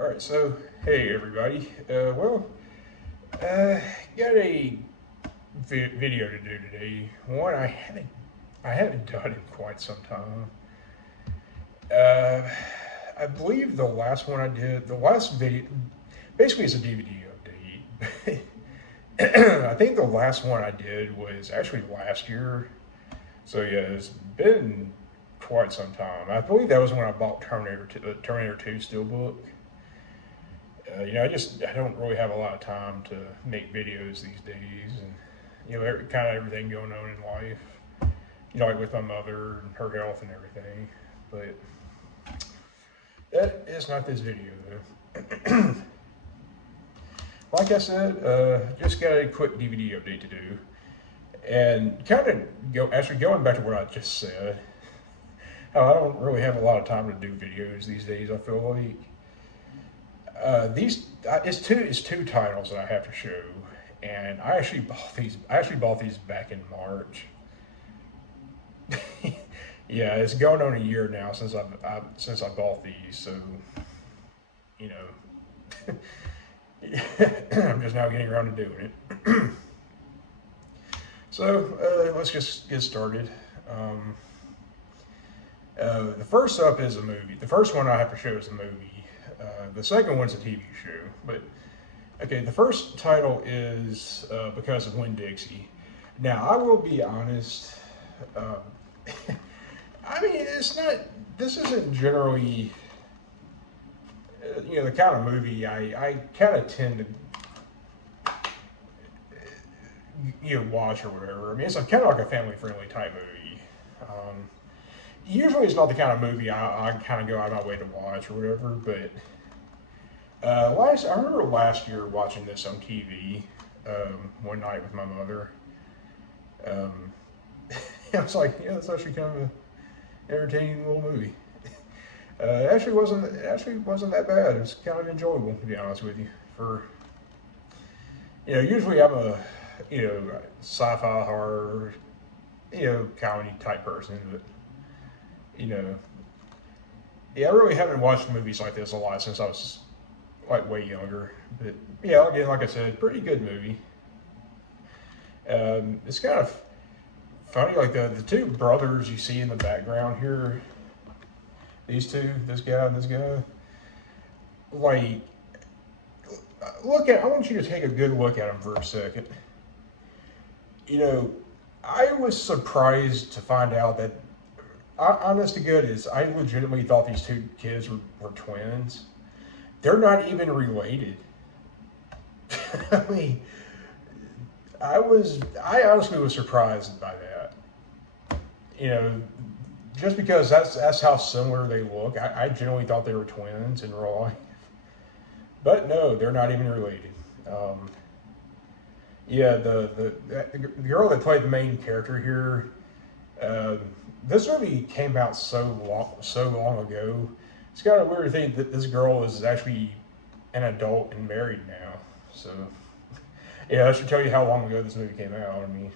All right, so hey everybody. Got a video to do today. One I haven't done in quite some time. Uh, I believe the last one I did, the last video, basically it's a DVD update. I think the last one I did was actually last year. So yeah, it's been quite some time. I believe that was when I bought the Terminator 2 Steelbook. I don't really have a lot of time to make videos these days, and kind of everything going on in life. Like with my mother and her health and everything. But that is not this video though. Like I said, just got a quick DVD update to do, and going back to what I just said. How I don't really have a lot of time to do videos these days. I feel like. It's two titles that I have to show, and I actually bought these back in March. Yeah, it's going on a year now since I bought these, so I'm just now getting around to doing it. So let's just get started. The first up is a movie. The first one I have to show is a movie. The second one's a TV show. But okay, the first title is Because of Winn-Dixie. Now, I will be honest. I mean, it's not. This isn't generally, the kind of movie I kind of tend to watch or whatever. I mean, it's kind of like a family-friendly type movie. Usually, it's not the kind of movie I kind of go out of my way to watch or whatever, but. I remember last year watching this on TV one night with my mother. I was like, yeah, that's actually kind of an entertaining little movie. It actually wasn't that bad. It was kind of enjoyable, to be honest with you. Usually I'm a sci-fi horror comedy type person, but I really haven't watched movies like this a lot since I was like way younger. But yeah, again, like I said, pretty good movie. It's kind of funny, like the two brothers you see in the background here, these two, this guy and this guy. Like, I want you to take a good look at them for a second. I was surprised to find out that, honest to goodness, I legitimately thought these two kids were twins. They're not even related. I mean, I honestly was surprised by that. Just because that's how similar they look. I generally thought they were twins in real life. But no, they're not even related. The girl that played the main character here, this movie came out so long ago. It's kind of weird to think that this girl is actually an adult and married now. So, yeah, that should tell you how long ago this movie came out. I mean,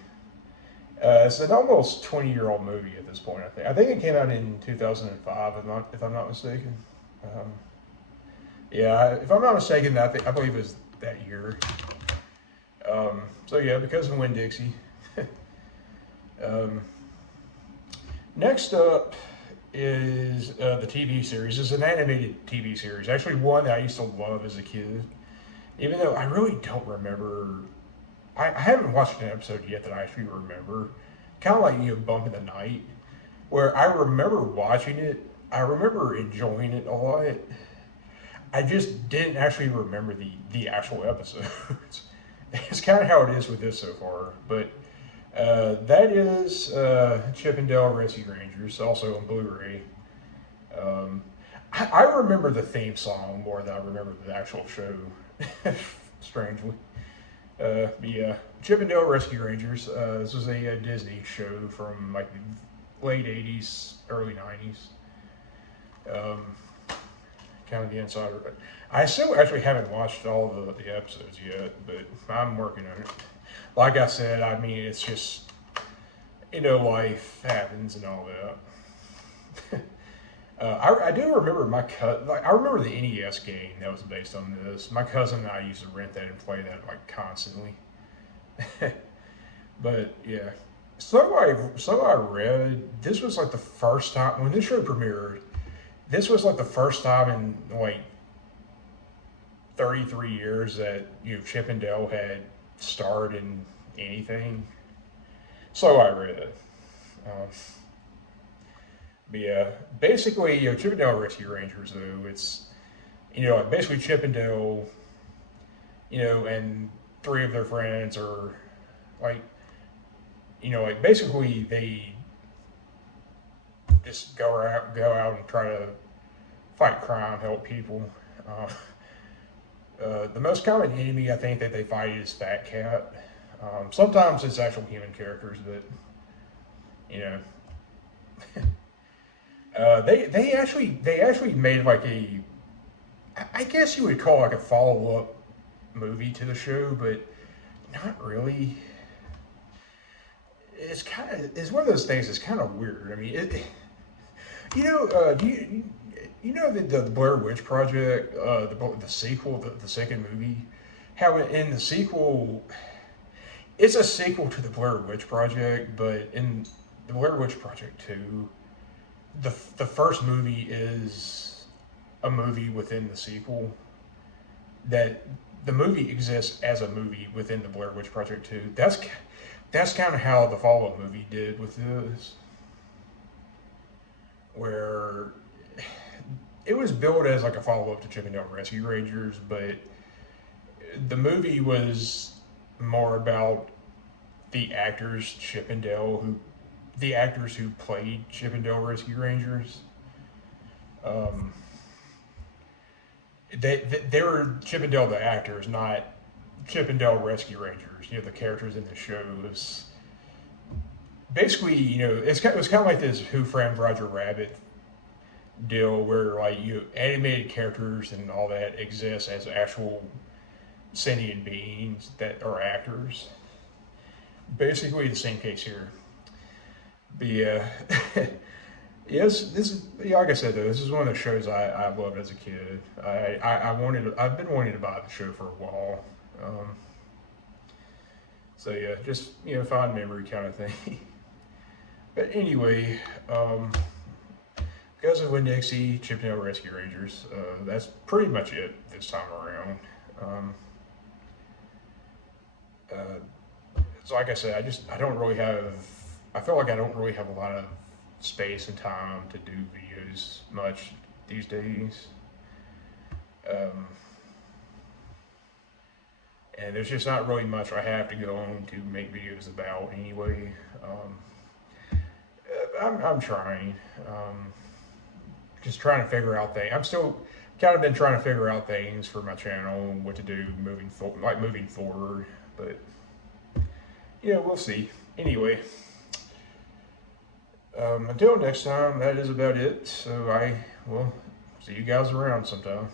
it's an almost 20-year-old movie at this point, I think. I think it came out in 2005, if I'm not mistaken. If I'm not mistaken, I believe it was that year. So, yeah, Because of Winn-Dixie. Next up is the TV series. It's an animated TV series. Actually, one that I used to love as a kid. Even though I really don't remember. I haven't watched an episode yet that I actually remember. Kind of like, Bump in the Night. Where I remember watching it. I remember enjoying it a lot. I just didn't actually remember the actual episodes. It's kind of how it is with this so far. But that is Chip 'n Dale Rescue Rangers, also on Blu-ray. I remember the theme song more than I remember the actual show, strangely. But yeah, Chip 'n Dale Rescue Rangers. This was a Disney show from like the late 80s, early 90s. Kind of the insider. I still actually haven't watched all of the episodes yet, but I'm working on it. Like I said, I mean, it's just, life happens and all that. I do remember I remember the NES game that was based on this. My cousin and I used to rent that and play that like constantly. But yeah, so I read this was like the first time when this show premiered. This was like the first time in like 33 years that Chip and Dale had starred in anything. So I read. Um, but yeah, basically, Chip and Dale Rescue Rangers though it's like basically Chip and Dale, and three of their friends are like like basically they just go out and try to fight crime, help people. The most common enemy I think that they fight is Fat Cat. Sometimes it's actual human characters, but you know, they actually made like I guess you would call it like a follow up movie to the show, but not really. It's one of those things that's kind of weird. I mean, do you know that the Blair Witch Project, the sequel, the second movie, how in the sequel, it's a sequel to the Blair Witch Project, but in the Blair Witch Project 2, the first movie is a movie within the sequel. That the movie exists as a movie within the Blair Witch Project 2. That's kind of how the follow-up movie did with this, where it was billed as like a follow-up to Chip and Dale Rescue Rangers, but the movie was more about the actors Chip and Dale the actors who played Chip and Dale Rescue Rangers. Um, they were Chip and Dale the actors, not Chip and Dale Rescue Rangers. The characters in the show was basically it was kind of like this Who Framed Roger Rabbit deal where like animated characters and all that exist as actual sentient beings that are actors. Basically the same case here. But yeah, yes, this is like I said though. This is one of the shows I loved as a kid. I've been wanting to buy the show for a while. So yeah, just fond memory kind of thing. But anyway, because of Winn-Dixie, Chip and Dale Rescue Rangers, that's pretty much it this time around. So like I said, I don't really have. I feel like I don't really have a lot of space and time to do videos much these days. And there's just not really much I have to go on to make videos about anyway. I'm trying. Just trying to figure out things. I'm still kind of been trying to figure out things for my channel, what to do moving forward. But we'll see. Anyway, until next time, that is about it. So I will see you guys around sometime.